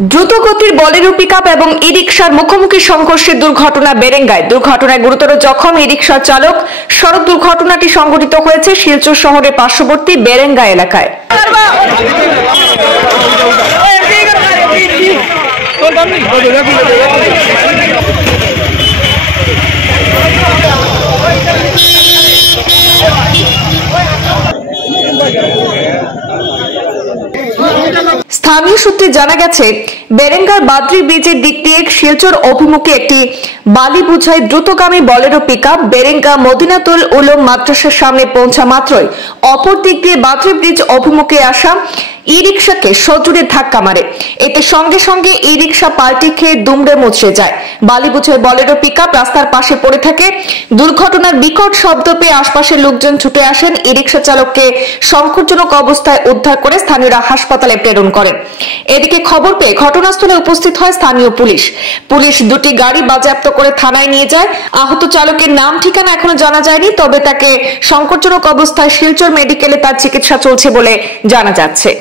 দ্রুতগতির বলেরো পিকআপ এবং ই রিকশার মুখোমুখি সংঘর্ষে দুর্ঘটনা বেরেঙ্গায়। দুর্ঘটনায় গুরুতর জখম ই রিকশার চালক। সড়ক দুর্ঘটনাটি সংঘটিত হয়েছে শিলচর শহরের পার্শ্ববর্তী বেরেঙ্গা এলাকায়। স্থানীয় সূত্রে জানা গেছে, বেরেঙ্গার বাদ্রি ব্রিজের দিক দিয়ে শিলচর অভিমুখে একটি বালি বোঝাই দ্রুতগামী বলেরো পিকআপ বেরেঙ্গা মদিনাতুল উলুম মাদ্রাসার সামনে পৌঁছা মাত্রই অপর দিক দিয়ে বাদ্রি ব্রিজ অভিমুখে আসা ই রিকশাকে সজোরে ধাক্কা মারে। এতে সঙ্গে সঙ্গে ই রিকশা পাল্টি খেয়ে দুমড়ে মুচড়ে যায়। বালি বোঝাই বলেরো পিকআপ রাস্তার পাশে পড়ে থাকে। দুর্ঘটনার বিকট শব্দ পেয়ে আশপাশের লোকজন ছুটে আসেন। ই রিকশা চালককে সংকটজনক অবস্থায় উদ্ধার করে স্থানীয়রা হাসপাতালে প্রেরণ করেন। এদিকে খবর পেয়ে ঘটনাস্থলে উপস্থিত হয় স্থানীয় পুলিশ। পুলিশ দুটি গাড়ি বাজেয়াপ্ত করে থানায় নিয়ে যায়। আহত চালকের নাম ঠিকানা এখনো জানা যায়নি, তবে তাকে সংকটজনক অবস্থায় শিলচর মেডিকেলে তার চিকিৎসা চলছে বলে জানা যাচ্ছে।